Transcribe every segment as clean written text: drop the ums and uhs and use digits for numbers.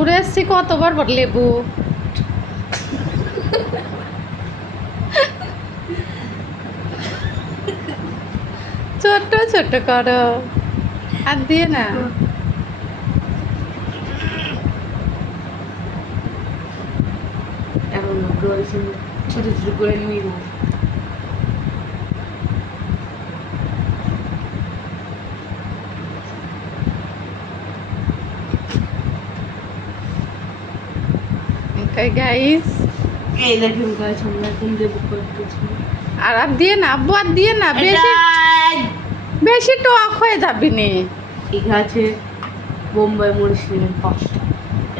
উড়ে এসছি কতবার বল লেবু ছোট ছোট করো আর দিয়ে না এখন ছোট ছোট করে নিব। গাইস এই দেখুন গাছ আমরা এখন দেবো করতেছি। আর আর দিয়ে না আব্বু আর দিয়ে না বেশি বেশি টক হয়ে যাবি নে ঠিক আছে। বোম্বাই মরিচ নেবেন 5টা।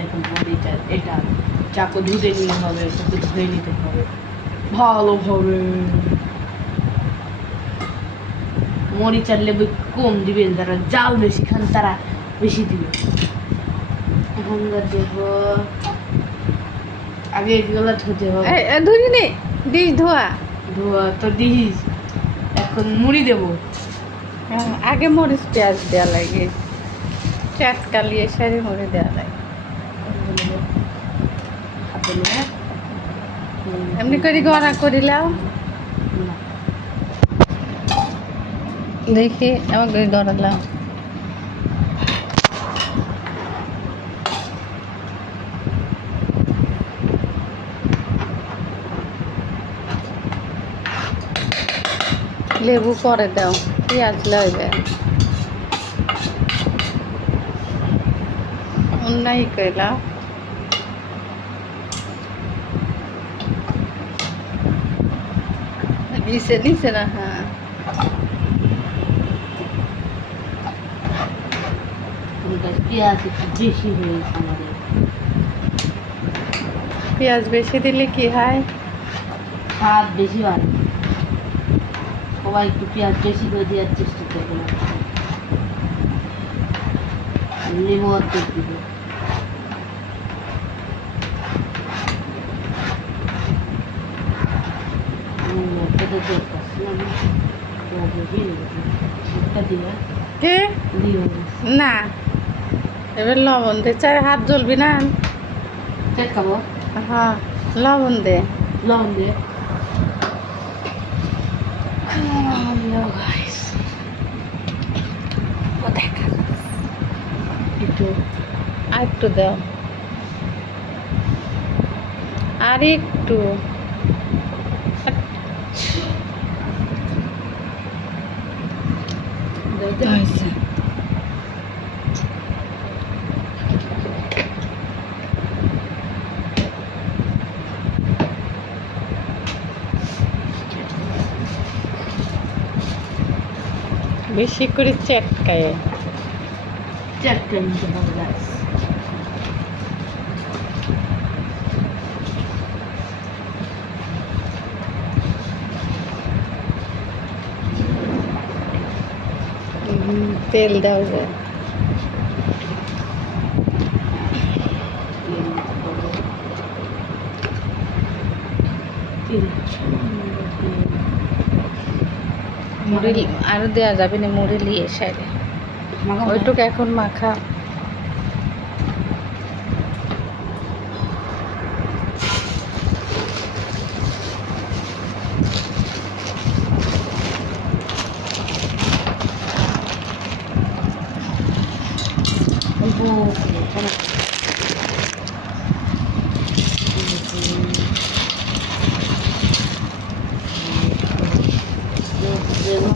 এখন মরিচটা এটা চাকু ধুতে নিতে হবে, এটাকে ধুয়ে নিতে হবে ভালোভাবে। মরিচ আর লেবু কম দিবেন, যারা জাল বেশি খান তারা বেশি দিবে। এখন দেব আগে এগুলো ধুতে হবে। ধুই নে দিস ধোয়া ধোয়া তো দিস। এখন মুড়ি দেবো। আগে মরিচ পেঁয়াজ দেওয়া লাগে চাট কালিয়ে সারি মরে দেওয়া লাগে হাতে নিয়ে এমনি করে গড়া করিলাম দেখি আমাকে গড়ালাম লেবু করে দাও পেঁয়াজ লইবে অন্যায় কইলা নিচে নিচে না হ্যাঁ পেঁয়াজ একটু বেশি হয়েছে আমাদের। পেঁয়াজ বেশি দিলে কি হয় স্বাদ বেশি বাড়ে। সবাই একটু পেঁয়াজ বেশি করে দেওয়ার চেষ্টা করবে না। লেবু অর্ধেক দিবে। কে না এবার লবণ দে চার হাত জ্বলবি না খাবো। হ্যাঁ লবণ দে লবণ দিয়ে একটু আর একটু দাও আর একটু বেশি করে চটকায় চারটা নিতে হবে গাছ। তেল দাও যায় মুড়ি আরো দেওয়া যাবে না মুড়ি লিয়ে সাইডে ওইটুকু এখন মাখা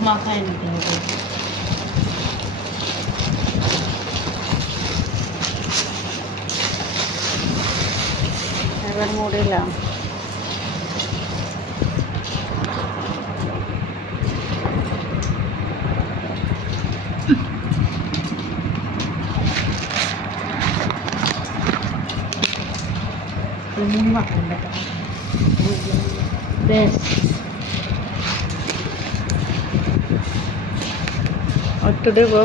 মাখায় নিতে হবে। এবার মুড়িলাম বেশ একটু দেবো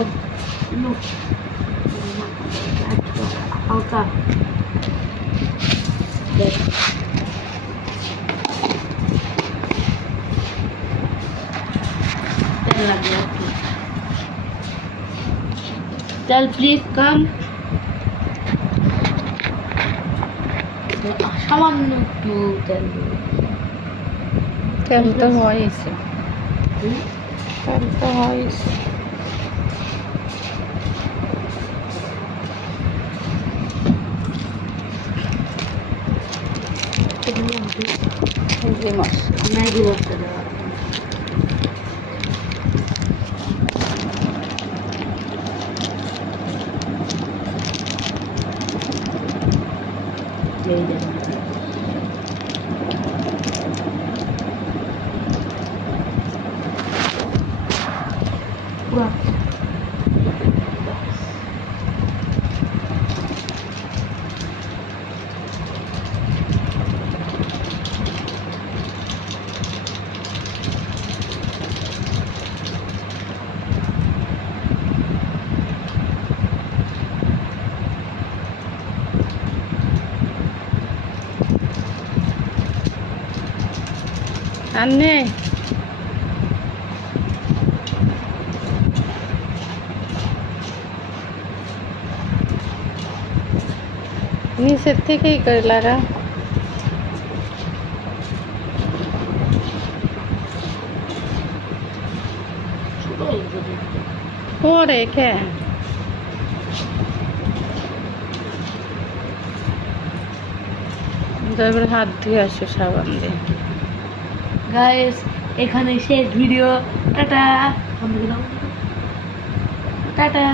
হালকা বেশ তেল লাগবে একটু। তেল প্লিজ কাম সামান্য একটু তেল দেবো। তেল তো হয়েছে, হুম? তেল তো হয়েছে। এই মাছ ম্যাগি মশলা দেওয়া। এই দেখুন। বাহ। আর নেই, নিচের থেকেই করে লাগা। ছোট হয়ে যাবে। পরে কে তারপরে হাত ধুয়ে আসো সাবান দিয়ে। গাইস এখানে শেষ ভিডিও। টাটা। টাটা।